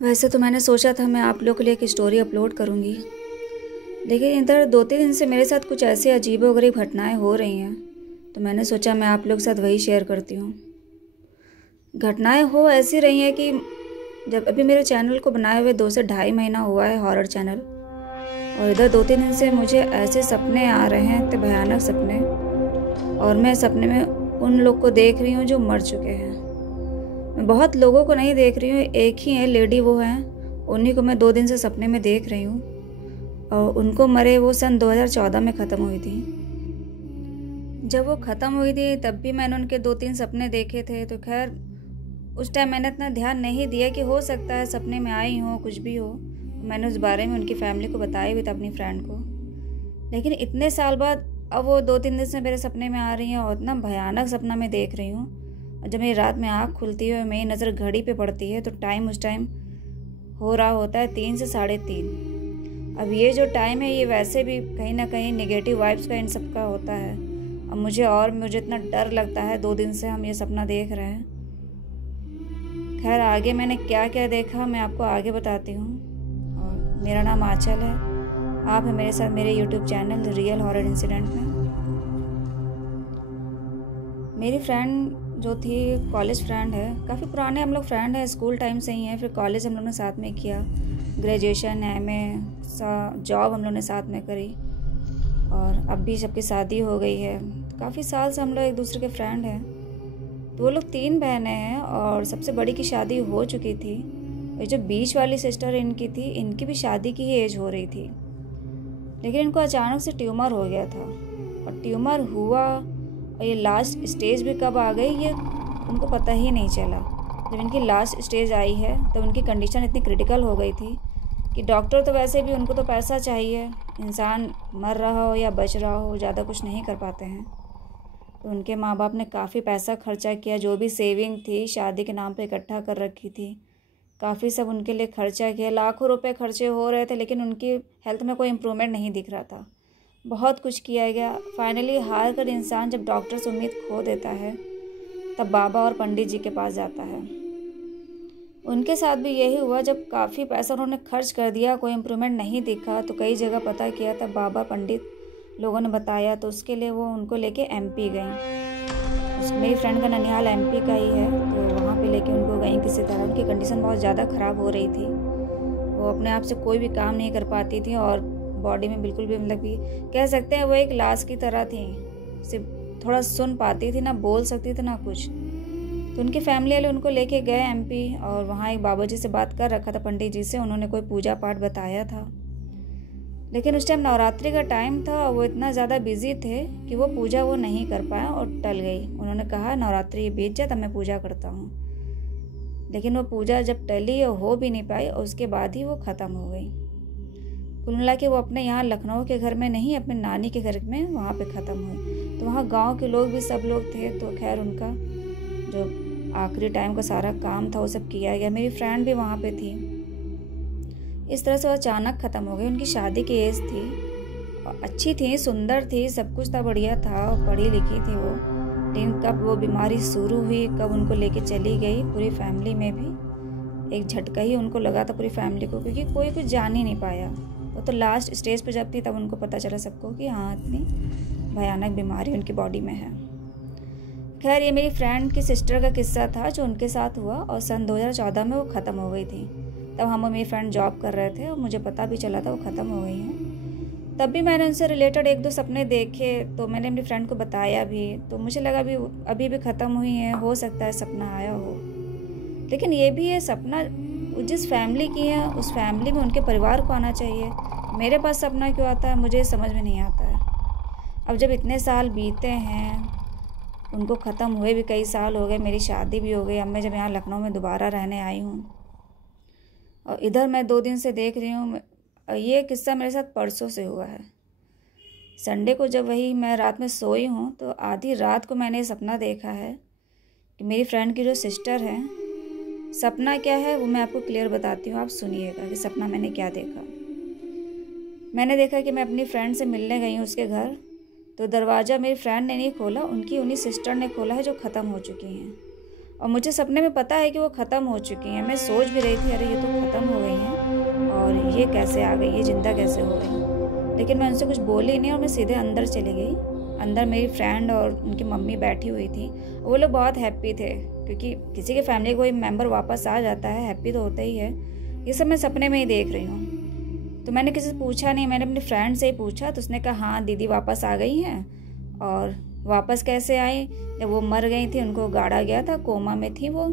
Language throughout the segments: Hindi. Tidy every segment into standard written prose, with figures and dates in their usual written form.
वैसे तो मैंने सोचा था मैं आप लोगों के लिए एक स्टोरी अपलोड करूँगी, लेकिन इधर 2-3 दिन से मेरे साथ कुछ ऐसी अजीबोगरीब घटनाएं हो रही हैं, तो मैंने सोचा मैं आप लोग के साथ वही शेयर करती हूँ। घटनाएं हो ऐसी रही हैं कि जब अभी मेरे चैनल को बनाए हुए 2 से ढाई महीना हुआ है, हॉरर चैनल, और इधर 2-3 दिन से मुझे ऐसे सपने आ रहे हैं, इतने भयानक सपने, और मैं सपने में उन लोग को देख रही हूँ जो मर चुके हैं। मैं बहुत लोगों को नहीं देख रही हूँ, एक ही है लेडी, वो हैं, उन्हीं को मैं 2 दिन से सपने में देख रही हूँ। और उनको मरे वो सन 2014 में ख़त्म हुई थी। जब वो ख़त्म हुई थी तब भी मैंने उनके 2-3 सपने देखे थे, तो खैर उस टाइम मैंने इतना ध्यान नहीं दिया कि हो सकता है सपने में आई हो, कुछ भी हो। मैंने उस बारे में उनकी फैमिली को बताया भी था, अपनी फ्रेंड को। लेकिन इतने साल बाद अब वो 2-3 दिन से मेरे सपने में आ रही हैं और इतना भयानक सपना मैं देख रही हूँ। और जब मेरी रात में आँख खुलती है और मेरी नज़र घड़ी पे पड़ती है तो टाइम उस टाइम हो रहा होता है 3 से 3:30। अब ये जो टाइम है ये वैसे भी कहीं ना कहीं नेगेटिव वाइब्स का इन सब का होता है। अब मुझे इतना डर लगता है, 2 दिन से हम ये सपना देख रहे हैं। खैर आगे मैंने क्या क्या देखा मैं आपको आगे बताती हूँ। और मेरा नाम आंचल है, आप हैं मेरे साथ मेरे YouTube channel real horror incident में। मेरी फ्रेंड जो थी, कॉलेज फ्रेंड है, काफ़ी पुराने हम लोग फ्रेंड हैं, स्कूल टाइम से ही हैं। फिर कॉलेज हम लोग ने साथ में किया, ग्रेजुएशन, एमए, जॉब हम लोग ने साथ में करी, और अब भी सबकी शादी हो गई है। काफ़ी साल से हम लोग एक दूसरे के फ्रेंड हैं। तो वो लोग 3 बहनें हैं और सबसे बड़ी की शादी हो चुकी थी। ये जो बीच वाली सिस्टर इनकी थी, इनकी भी शादी की ही एज हो रही थी, लेकिन इनको अचानक से ट्यूमर हो गया था। और ट्यूमर हुआ और ये लास्ट स्टेज भी कब आ गई ये उनको पता ही नहीं चला। जब इनकी लास्ट स्टेज आई है तो उनकी कंडीशन इतनी क्रिटिकल हो गई थी कि डॉक्टर तो वैसे भी, उनको तो पैसा चाहिए, इंसान मर रहा हो या बच रहा हो ज़्यादा कुछ नहीं कर पाते हैं। तो उनके माँ बाप ने काफ़ी पैसा खर्चा किया, जो भी सेविंग थी शादी के नाम पे इकट्ठा कर रखी थी, काफ़ी सब उनके लिए खर्चा किया, लाखों रुपए खर्चे हो रहे थे, लेकिन उनकी हेल्थ में कोई इम्प्रूवमेंट नहीं दिख रहा था। बहुत कुछ किया गया। फाइनली हार कर इंसान जब डॉक्टर से उम्मीद खो देता है तब बाबा और पंडित जी के पास जाता है। उनके साथ भी यही हुआ। जब काफ़ी पैसा उन्होंने खर्च कर दिया, कोई इम्प्रूवमेंट नहीं दिखा, तो कई जगह पता किया, तब बाबा पंडित लोगों ने बताया, तो उसके लिए वो उनको लेके एमपी गई। मेरी फ्रेंड का ननिहाल एमपी का ही है, तो वहाँ पे लेके उनको गई किसी तरह। उनकी कंडीशन बहुत ज़्यादा ख़राब हो रही थी, वो अपने आप से कोई भी काम नहीं कर पाती थी और बॉडी में बिल्कुल भी, मतलब कि कह सकते हैं वो एक लाश की तरह थी। सिर्फ थोड़ा सुन पाती थी, ना बोल सकती थी ना कुछ। तो उनकी फैमिली वाले उनको लेके गए एमपी, और वहाँ एक बाबा जी से बात कर रखा था, पंडित जी से। उन्होंने कोई पूजा पाठ बताया था, लेकिन उस टाइम नवरात्रि का टाइम था और वो इतना ज़्यादा बिजी थे कि वो पूजा वो नहीं कर पाए और टल गई। उन्होंने कहा नवरात्रि बीत जाए तब मैं पूजा करता हूँ, लेकिन वो पूजा जब टली और हो भी नहीं पाई, और उसके बाद ही वो ख़त्म हो गई। कुल मिला के वो अपने यहाँ लखनऊ के घर में नहीं, अपने नानी के घर में वहाँ पे ख़त्म हुई। तो वहाँ गांव के लोग भी सब लोग थे, तो खैर उनका जो आखिरी टाइम का सारा काम था वो सब किया गया। मेरी फ्रेंड भी वहाँ पे थी। इस तरह से वो अचानक ख़त्म हो गई। उनकी शादी की एज थी, अच्छी थी, सुंदर थी, सब कुछ था, बढ़िया था, पढ़ी लिखी थी वो। लेकिन कब वो बीमारी शुरू हुई, कब उनको लेके चली गई, पूरी फैमिली में भी एक झटका ही उनको लगा था, पूरी फैमिली को, क्योंकि कोई कुछ जान ही नहीं पाया। वो तो लास्ट स्टेज पे जब थी तब उनको पता चला सबको कि हाँ इतनी भयानक बीमारी उनकी बॉडी में है। खैर ये मेरी फ्रेंड की सिस्टर का किस्सा था जो उनके साथ हुआ, और सन 2014 में वो ख़त्म हो गई थी। तब हम और मेरी फ्रेंड जॉब कर रहे थे और मुझे पता भी चला था वो ख़त्म हो गई हैं। तब भी मैंने उनसे रिलेटेड 1-2 सपने देखे, तो मैंने अपनी फ्रेंड को बताया भी, तो मुझे लगा अभी भी ख़त्म हुई हैं, हो सकता है सपना आया हो। लेकिन ये भी है, सपना जिस फैमिली की है उस फैमिली में उनके परिवार को आना चाहिए। मेरे पास सपना क्यों आता है मुझे समझ में नहीं आता है। अब जब इतने साल बीते हैं, उनको ख़त्म हुए भी कई साल हो गए, मेरी शादी भी हो गई, अब मैं जब यहाँ लखनऊ में दोबारा रहने आई हूँ और इधर मैं 2 दिन से देख रही हूँ। ये किस्सा मेरे साथ परसों से हुआ है। संडे को जब वही मैं रात में सोई हूँ तो आधी रात को मैंने सपना देखा है कि मेरी फ्रेंड की जो सिस्टर है, सपना क्या है वो मैं आपको क्लियर बताती हूँ, आप सुनिएगा कि सपना मैंने क्या देखा। मैंने देखा कि मैं अपनी फ्रेंड से मिलने गई हूँ उसके घर, तो दरवाज़ा मेरी फ्रेंड ने नहीं खोला, उन्हीं सिस्टर ने खोला है जो ख़त्म हो चुकी हैं। और मुझे सपने में पता है कि वो ख़त्म हो चुकी हैं। मैं सोच भी रही थी अरे ये तो ख़त्म हो गई हैं और ये कैसे आ गई, ये ज़िंदा कैसे हो गई। लेकिन मैं उनसे कुछ बोली नहीं और मैं सीधे अंदर चली गई। अंदर मेरी फ्रेंड और उनकी मम्मी बैठी हुई थी। वो लोग बहुत हैप्पी थे, क्योंकि किसी के फैमिली का कोई मेंबर वापस आ जाता है, हैप्पी तो होता ही है। ये सब मैं सपने में ही देख रही हूँ। तो मैंने किसी से पूछा नहीं, मैंने अपनी फ्रेंड से ही पूछा तो उसने कहा हाँ दीदी वापस आ गई हैं। और वापस कैसे आई, जब वो मर गई थी उनको गाड़ा गया था, कोमा में थी वो।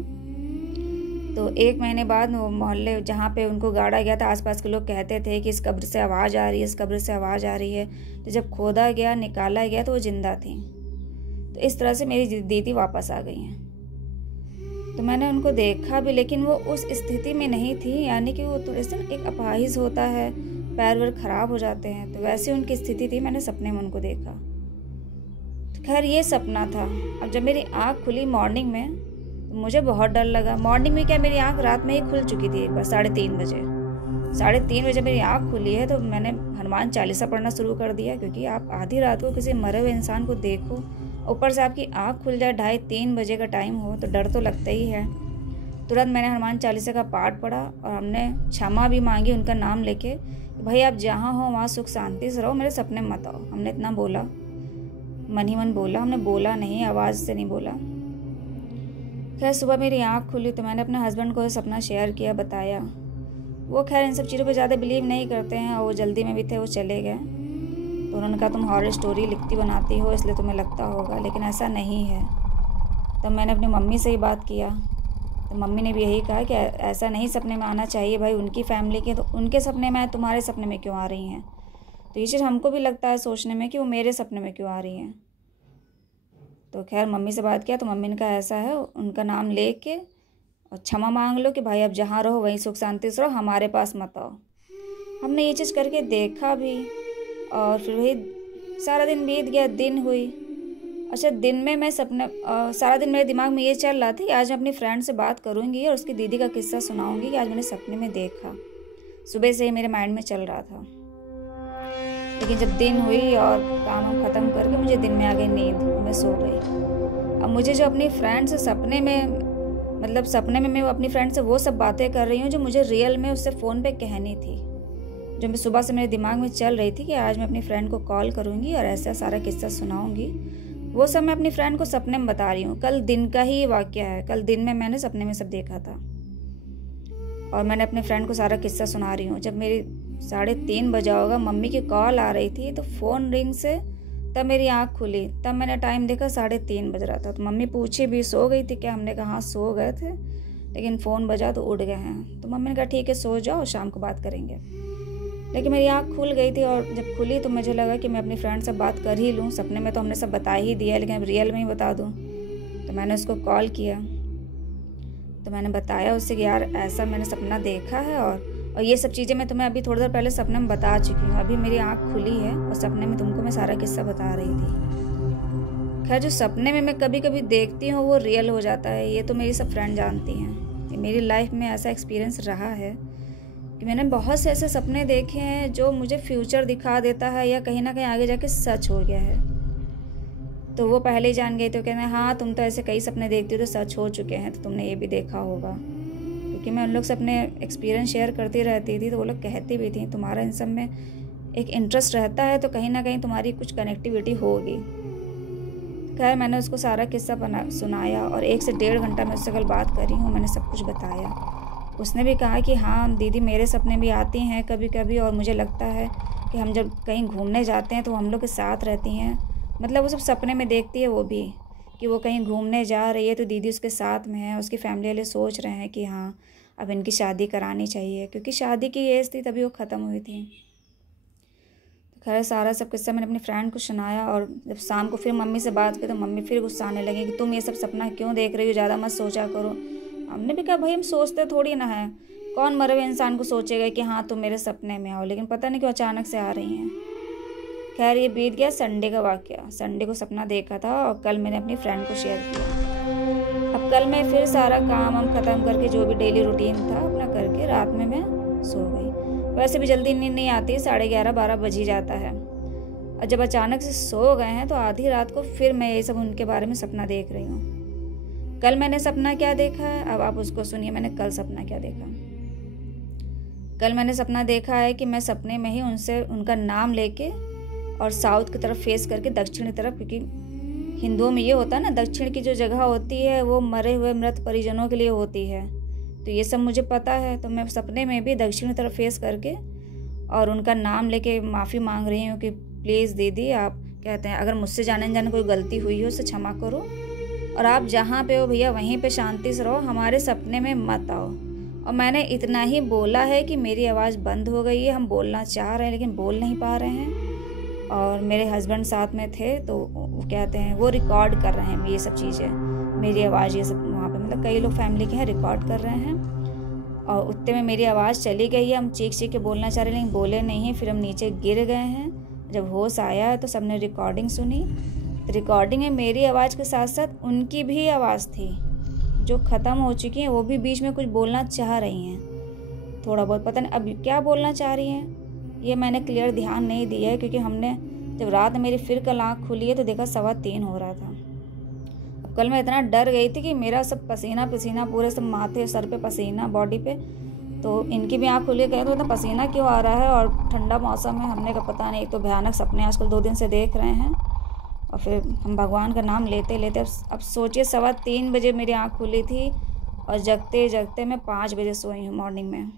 तो 1 महीने बाद वो मोहल्ले जहाँ पे उनको गाड़ा गया था आसपास के लोग कहते थे कि इस कब्र से आवाज़ आ रही है, इस कब्र से आवाज़ आ रही है। तो जब खोदा गया, निकाला गया तो वो ज़िंदा थी। तो इस तरह से मेरी दीदी वापस आ गई हैं। तो मैंने उनको देखा भी, लेकिन वो उस स्थिति में नहीं थी, यानी कि वो थोड़े से एक अपाहिज होता है, पैर वैर खराब हो जाते हैं, तो वैसे उनकी स्थिति थी। मैंने सपने में उनको देखा। तो खैर ये सपना था। अब जब मेरी आँख खुली मॉर्निंग में तो मुझे बहुत डर लगा। मॉर्निंग में क्या, मेरी आँख रात में ही खुल चुकी थी एक बार 3:30 बजे। 3:30 बजे मेरी आँख खुली है तो मैंने हनुमान चालीसा पढ़ना शुरू कर दिया, क्योंकि आप आधी रात को किसी मरे हुए इंसान को देखो, ऊपर से आपकी आँख खुल जाए, 2:30-3 बजे का टाइम हो, तो डर तो लगता ही है। तुरंत मैंने हनुमान चालीसा का पाठ पढ़ा और हमने क्षमा भी मांगी उनका नाम लेके, भाई आप जहाँ हो वहाँ सुख शांति से रहो, मेरे सपने में मत आओ। हमने इतना बोला, मन ही मन बोला, हमने बोला नहीं, आवाज़ से नहीं बोला। खैर सुबह मेरी आँख खुली तो मैंने अपने हस्बैंड को सपना शेयर किया, बताया। वो खैर इन सब चीज़ों पे ज़्यादा बिलीव नहीं करते हैं और वो जल्दी में भी थे, वो चले गए। तो उन्होंने कहा तुम हॉरर स्टोरी लिखती बनाती हो इसलिए तुम्हें लगता होगा, लेकिन ऐसा नहीं है। तब मैंने अपनी मम्मी से ही बात किया तो मम्मी ने भी यही कहा कि ऐसा नहीं सपने में आना चाहिए भाई, उनकी फैमिली के तो उनके सपने में आए, तुम्हारे सपने में क्यों आ रही हैं। तो ये चीज़ हमको भी लगता है सोचने में कि वो मेरे सपने में क्यों आ रही हैं। तो खैर मम्मी से बात किया तो मम्मी ने कहा ऐसा है, उनका नाम लेके और क्षमा मांग लो कि भाई अब जहाँ रहो वहीं सुख शांति से रहो, हमारे पास मत आओ। हमने ये चीज़ करके देखा भी और फिर वही सारा दिन बीत गया, दिन हुई। अच्छा दिन में मैं सपने सारा दिन मेरे दिमाग में ये चल रहा था कि आज मैं अपनी फ्रेंड से बात करूँगी और उसकी दीदी का किस्सा सुनाऊँगी कि आज मैंने सपने में देखा। सुबह से ही मेरे माइंड में चल रहा था, लेकिन जब दिन हुई और काम ख़त्म करके मुझे दिन में आ गई नींद, मैं सो गई। अब मुझे जो अपनी फ्रेंड से सपने में, मतलब सपने में मैं अपनी फ्रेंड से वो सब बातें कर रही हूँ जो मुझे रियल में उससे फ़ोन पे कहनी थी, जो मैं सुबह से मेरे दिमाग में चल रही थी कि आज मैं अपनी फ्रेंड को कॉल करूँगी और ऐसा सारा किस्सा सुनाऊँगी, वो सब मैं अपनी फ्रेंड को सपने में बता रही हूँ। कल दिन का ही वाक़या है, कल दिन में मैंने सपने में सब देखा था और मैंने अपने फ्रेंड को सारा किस्सा सुना रही हूँ। जब मेरी 3:30 बजा होगा, मम्मी की कॉल आ रही थी तो फ़ोन रिंग से तब मेरी आँख खुली, तब मैंने टाइम देखा 3:30 बज रहा था। तो मम्मी पूछी भी सो गई थी क्या, हमने कहा हाँ सो गए थे, लेकिन फ़ोन बजा तो उठ गए हैं। तो मम्मी ने कहा ठीक है सो जाओ, शाम को बात करेंगे। लेकिन मेरी आँख खुल गई थी और जब खुली तो मुझे लगा कि मैं अपनी फ्रेंड से बात कर ही लूँ। सपने में तो हमने सब बता ही दिया, लेकिन अब रियल में ही बता दूँ। तो मैंने उसको कॉल किया तो मैंने बताया उससे कि यार ऐसा मैंने सपना देखा है और ये सब चीज़ें मैं तुम्हें अभी थोड़ी देर पहले सपने में बता चुकी हूँ। अभी मेरी आँख खुली है और सपने में तुमको मैं सारा किस्सा बता रही थी। खैर जो सपने में मैं कभी कभी देखती हूँ वो रियल हो जाता है, ये तो मेरी सब फ्रेंड जानती हैं। कि मेरी लाइफ में ऐसा एक्सपीरियंस रहा है कि मैंने बहुत से ऐसे सपने देखे हैं जो मुझे फ्यूचर दिखा देता है या कहीं ना कहीं आगे जाके सच हो गया है। तो वो पहले ही जान गए थे, कहते हैं हाँ तुम तो ऐसे कई सपने देखती हो तो सच हो चुके हैं, तो तुमने ये भी देखा होगा। क्योंकि मैं उन लोग से अपने एक्सपीरियंस शेयर करती रहती थी तो वो लोग कहती भी थी तुम्हारा इन सब में एक इंटरेस्ट रहता है तो कहीं ना कहीं तुम्हारी कुछ कनेक्टिविटी होगी। खैर मैंने उसको सारा किस्सा सुनाया और 1 से 1.5 घंटा मैं उससे कल बात करी हूँ, मैंने सब कुछ बताया। उसने भी कहा कि हाँ दीदी मेरे सपने भी आती हैं कभी कभी और मुझे लगता है कि हम जब कहीं घूमने जाते हैं तो हम लोग के साथ रहती हैं। मतलब वो सब सपने में देखती है वो भी कि वो कहीं घूमने जा रही है तो दीदी उसके साथ में है। उसकी फैमिली वाले सोच रहे हैं कि हाँ अब इनकी शादी करानी चाहिए, क्योंकि शादी की एज थी तभी वो ख़त्म हुई थी। तो खैर सारा सब किस्सा मैंने अपनी फ्रेंड को सुनाया और जब शाम को फिर मम्मी से बात की तो मम्मी फिर गुस्सा आने लगी कि तुम ये सब सपना क्यों देख रही हो, ज़्यादा मत सोचा करो। हमने भी कहा भाई हम सोचते थोड़ी ना है, कौन मरे हुए इंसान को सोचेगा कि हाँ तुम मेरे सपने में आओ, लेकिन पता नहीं क्यों अचानक से आ रही हैं। खैर ये बीत गया संडे का वाक़या। संडे को सपना देखा था और कल मैंने अपनी फ्रेंड को शेयर किया। अब कल मैं फिर सारा काम हम ख़त्म करके जो भी डेली रूटीन था अपना करके रात में मैं सो गई। वैसे भी जल्दी नींद नहीं आती, 11:30-12 बज ही जाता है। और जब अचानक से सो गए हैं तो आधी रात को फिर मैं ये सब उनके बारे में सपना देख रही हूँ। कल मैंने सपना क्या देखा है, अब आप उसको सुनिए मैंने कल सपना क्या देखा। कल मैंने सपना देखा है कि मैं सपने में ही उनसे उनका नाम लेके और साउथ की तरफ फेस करके दक्षिण की तरफ, क्योंकि हिंदुओं में ये होता है ना, दक्षिण की जो जगह होती है वो मरे हुए मृत परिजनों के लिए होती है, तो ये सब मुझे पता है। तो मैं सपने में भी दक्षिण की तरफ फेस करके और उनका नाम लेके माफ़ी मांग रही हूँ कि प्लीज़ दीदी, आप कहते हैं अगर मुझसे जाने अनजाने कोई गलती हुई हो उसे क्षमा करो, और आप जहाँ पे हो भैया वहीं पे शांति से रहो, हमारे सपने में मत आओ। और मैंने इतना ही बोला है कि मेरी आवाज़ बंद हो गई है, हम बोलना चाह रहे हैं लेकिन बोल नहीं पा रहे हैं। और मेरे हस्बैंड साथ में थे तो वो कहते हैं वो रिकॉर्ड कर रहे हैं ये सब चीज़ें, मेरी आवाज़ ये सब वहाँ पे, मतलब कई लोग फैमिली के हैं रिकॉर्ड कर रहे हैं। और उतने में मेरी आवाज़ चली गई है, हम चीख के बोलना चाह रहे हैं लेकिन बोले नहीं हैं। फिर हम नीचे गिर गए हैं। जब होश आया तो सबने रिकॉर्डिंग सुनी, तो रिकॉर्डिंग में मेरी आवाज़ के साथ साथ उनकी भी आवाज़ थी जो ख़त्म हो चुकी हैं, वो भी बीच में कुछ बोलना चाह रही हैं थोड़ा बहुत, पता नहीं अब क्या बोलना चाह रही हैं, ये मैंने क्लियर ध्यान नहीं दिया है, क्योंकि हमने जब रात में मेरी फिर कल आँख खुली है तो देखा 3:15 हो रहा था। अब कल मैं इतना डर गई थी कि मेरा सब पसीना पसीना पूरे सब माथे सर पे पसीना बॉडी पे, तो इनकी भी आँख खुली गई तो इतना पसीना क्यों आ रहा है और ठंडा मौसम है, हमने का पता नहीं। एक तो भयानक सपने आजकल 2 दिन से देख रहे हैं, और फिर हम भगवान का नाम लेते लेते अब सोचिए 3:15 बजे मेरी आँख खुली थी और जगते जगते मैं 5 बजे सोई हूँ मॉर्निंग में।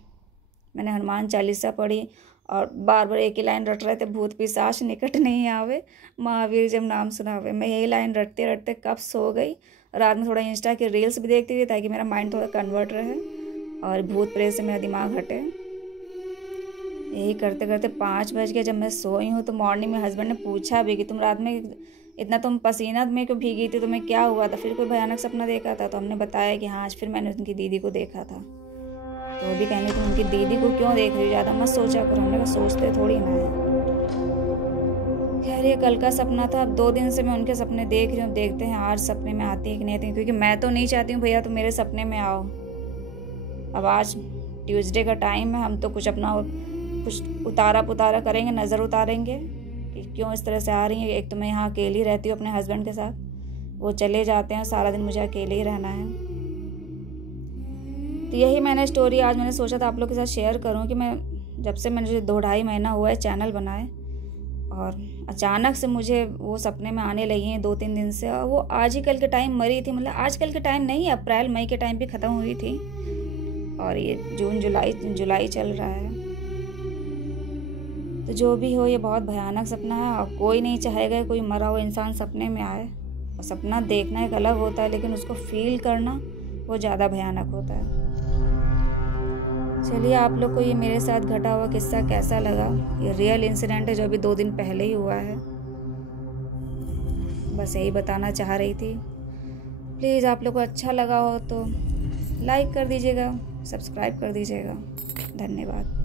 मैंने हनुमान चालीसा पढ़ी और बार बार एक ही लाइन रट रहे थे, भूत पिशाच निकट नहीं आवे, महावीर जब नाम सुनावे। मैं यही लाइन रटते रटते कब सो गई। रात में थोड़ा इंस्टा की रील्स भी देखती थी ताकि मेरा माइंड थोड़ा कन्वर्ट रहे और भूत प्रेत से मेरा दिमाग हटे। यही करते करते 5 बज गए। जब मैं सोई हूँ तो मॉर्निंग में हस्बैंड ने पूछा भी कि तुम रात में इतना तुम पसीना में क्यों भीगी थी, तुम्हें क्या हुआ था, फिर कोई भयानक सपना देखा था। तो हमने बताया कि हाँ आज फिर मैंने उनकी दीदी को देखा था। तो वो भी कहने तुम उनकी दीदी को क्यों देख रही हो, ज़्यादा मत सोचा करो। हमने कहा सोचते थोड़ी ना है। खैर ये कल का सपना था। अब 2 दिन से मैं उनके सपने देख रही हूँ, देखते हैं आज सपने में आती है कि नहीं आती, क्योंकि मैं तो नहीं चाहती हूँ भैया तुम मेरे सपने में आओ। अब आज ट्यूसडे का टाइम है, हम तो कुछ अपना कुछ उतारा पुतारा करेंगे, नज़र उतारेंगे कि क्यों इस तरह से आ रही है। एक तो मैं यहाँ अकेली रहती हूँ अपने हस्बैंड के साथ, वो चले जाते हैं, सारा दिन मुझे अकेले ही रहना है। तो यही मैंने स्टोरी आज मैंने सोचा था आप लोग के साथ शेयर करूं कि मैं जब से मैंने 2-2.5 महीना हुआ है चैनल बनाए और अचानक से मुझे वो सपने में आने लगी हैं 2-3 दिन से। और वो आज ही कल के टाइम मरी थी, मतलब आज कल के टाइम नहीं, अप्रैल मई के टाइम भी ख़त्म हुई थी और ये जून जुलाई चल रहा है। तो जो भी हो ये बहुत भयानक सपना है और कोई नहीं चाहेगा कोई मरा हुआ इंसान सपने में आए। और सपना देखना एक अलग होता है लेकिन उसको फील करना वो ज़्यादा भयानक होता है। चलिए आप लोग को ये मेरे साथ घटा हुआ किस्सा कैसा लगा। ये रियल इंसिडेंट है जो अभी 2 दिन पहले ही हुआ है, बस यही बताना चाह रही थी। प्लीज़ आप लोग को अच्छा लगा हो तो लाइक कर दीजिएगा, सब्सक्राइब कर दीजिएगा। धन्यवाद।